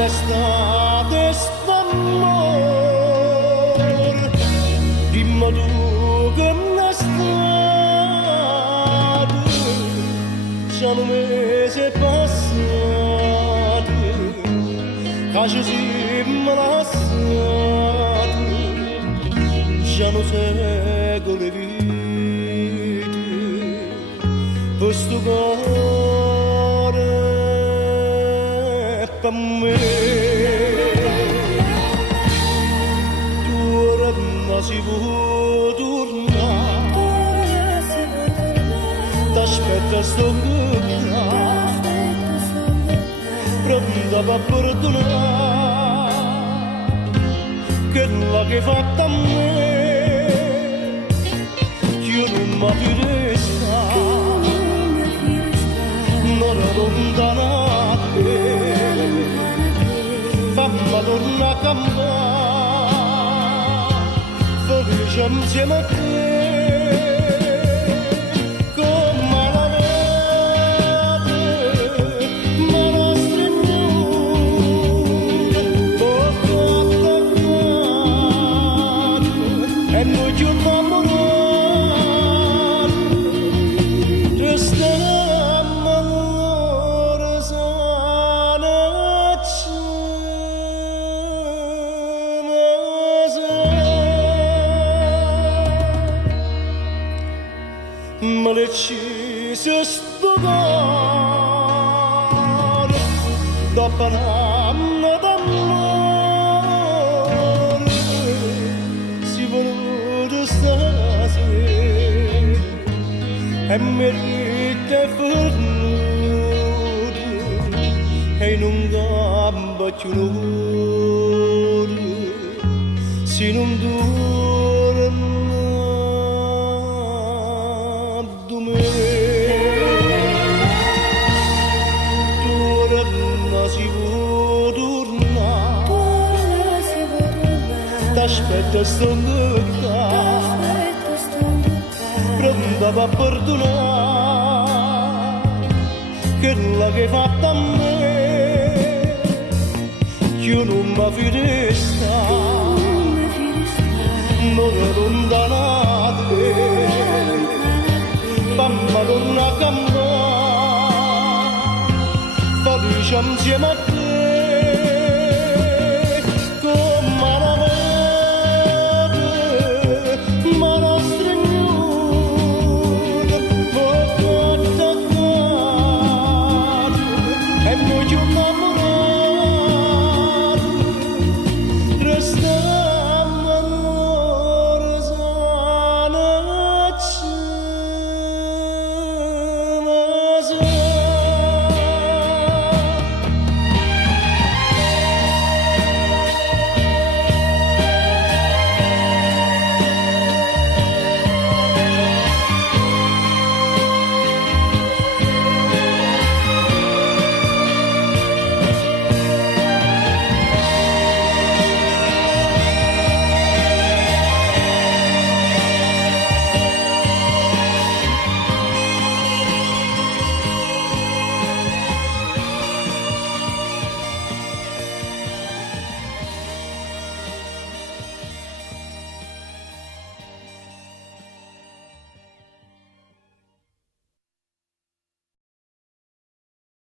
Un'estate d'amor, dimmi tu che un'estate, già un mese è passato, che ci siamo lasciati, già un secolo di vita, questo cuore è per me. Tu ora non si può tornare, t'aspetto sto cuore, pronta per perdonare, che la che hai fatto a me, io non mi finisco, non allontanare, fammi tornare a campare, felice insieme a te. Ma le uccise sto cuore dopo un anno d'amore, si voluto stasera e mi rite fornuto e in un gamba più l'ore si non torna. T'aspetto sto cuore, pronta per perdonare, che la che hai fatto a me, io non mi finisco, non allontanate, fammi tornare a campare, felice insieme a te.